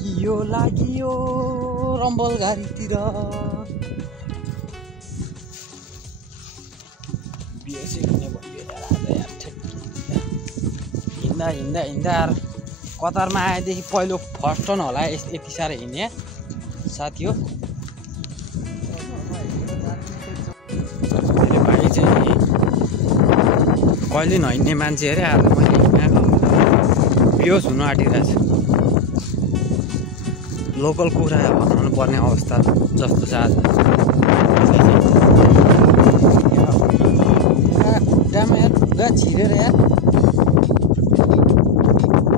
लागियो Rumble घारीतिर हिँड्दा यार कतारमा आएदेखि पहिलो फर्स्ट टर्न होला यति साह्रो हिँड्ने साथी हो। भाइ चाहिँ कहिले नहिँड्ने मान्छे अरे आज मैले हिँडेको बेहोस हुनु आँटिरहेछ। लोकल कुरा भन्नु पर्ने अवस्था जस्तो छ आज। खुट्टामा यार खुट्टा छिरेर यार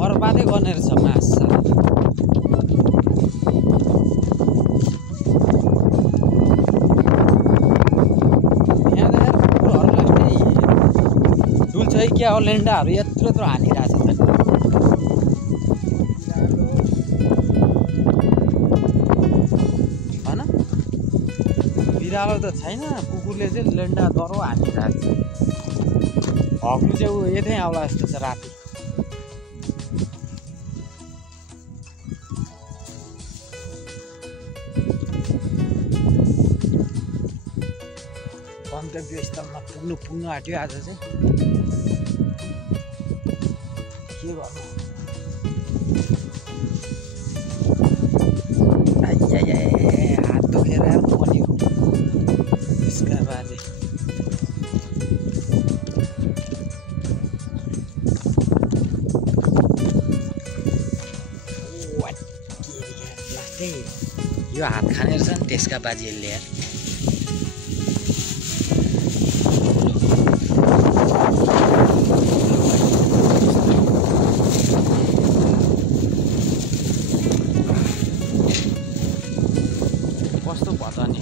बर्बादै गर्ने रहेछ माछा। यहाँ त यार कुकुरहरू लास्टै डुल्छ है क्या हो, लेन्डाहरू यत्रो यत्रो हानिरहेछ त। होइन बिरालो त छैन, कुकुरले चाहिँ लेन्डा डह्रो हानिरहेछ। हक्नु चाहिँ ऊ यतै आउला जस्तो छ राति। गन्तव्यस्थलमा पुग्नु आँट्यो आज चाहिँ। के गर्नु हात दुखेर बनेको यसका बाजे। यो हात खाने रहेछ नि त्यसका बाजेले यार। कस्तो भयो त नि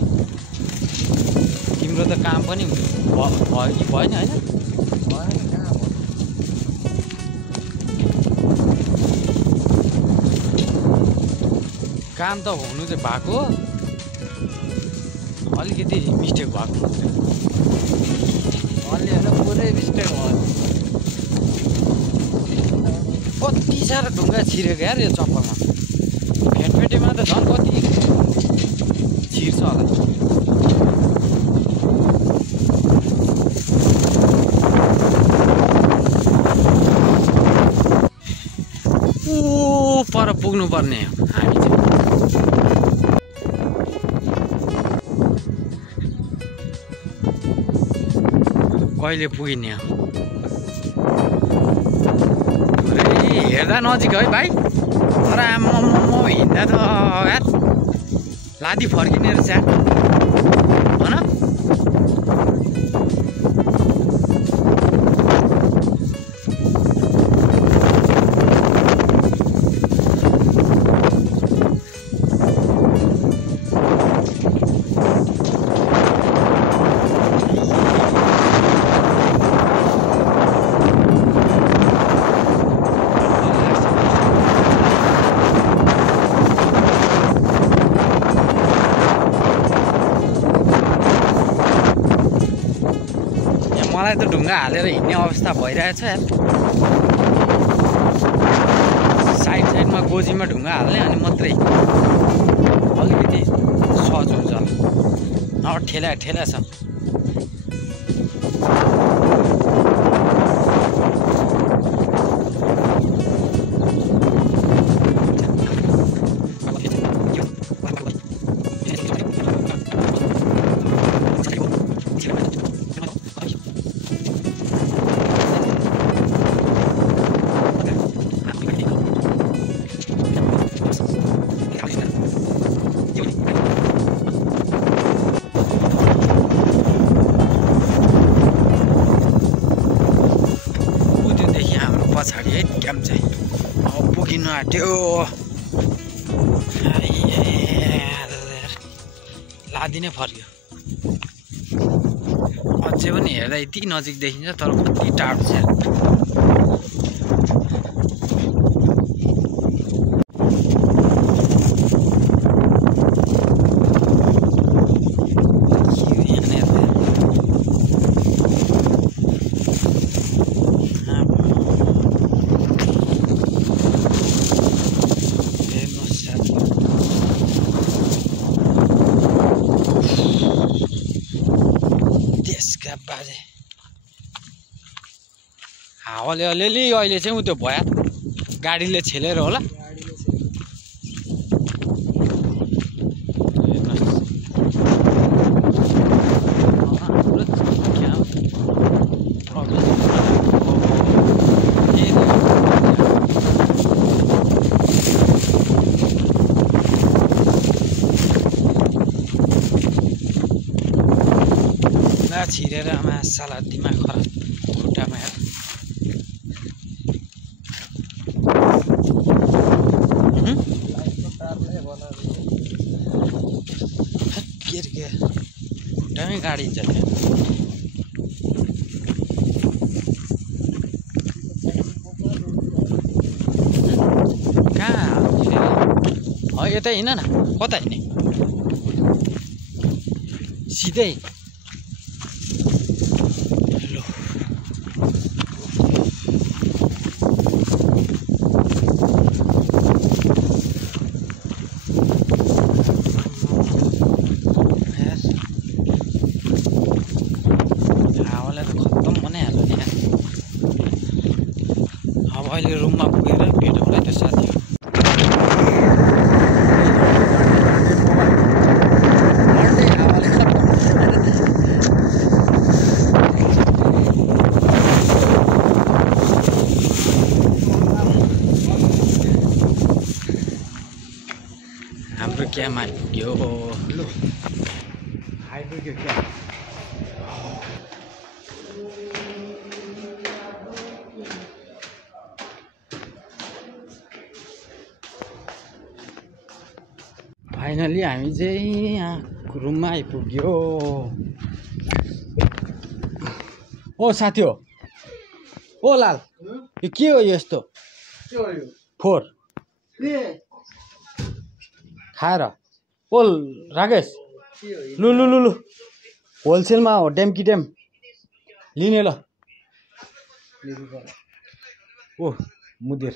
तिम्रो त काम पनि भयो कि भएन होइन? काम त हुनु चाहिँ भएको, अलिकति मिस्टेक भएको अलि होइन पुरै मिस्टेक भयो। कति साह्रो ढुङ्गा छिरेको यार यो चप्पलमा। फेटफेटेमा त झन् कति छिर्छ होला। ओ पर पुग्नु पर्ने हामी चाहिँ। कहिले पुगिने हो हेर्दा नजिक है भाइ, तर आम्मा हिँड्दा त यार लादी फर्किने रहेछ होइन। मलाई त ढुङ्गा हालेर हिँड्ने अवस्था भइरहेछ यार। साइडमा गोजीमा ढुङ्गा हाल्ने अनि मात्रै अलिकति सहज हुन्छ। नभए ठेला छ। पछाडि है क्याम्प चाहिँ अब पुगिनु आँट्यो। लादी नै फर्क्यो। अझै पनि हेर्दा यति नजिक देखिन्छ तर कति टाढो छ। अलिअलि अहिले चाहिँ उ त्यो भयो गाडीले छेलेर होला छिरेर मासाला दिमाग खराब खुट्टामा हेर के खुट्टामै गाडिन्छ त्यहाँ कहाँ यतै हिँड न कता हिँड्ने सिधै अहिले रुममा पुगेर भेटौँला त्यो साथी हाम्रो क्याम्प आइपुग्यो लु आइपुग्यो क्या फाइनली हामी चाहिँ यहाँ रुममा आइपुग्यो ओ साथी हो ओ लाल यो के हो यस्तो फोर खाएर ओ राकेश लु लु लु लु होलसेलमा हो ड्याम कि ड्याम लिने ल ओ मुदिर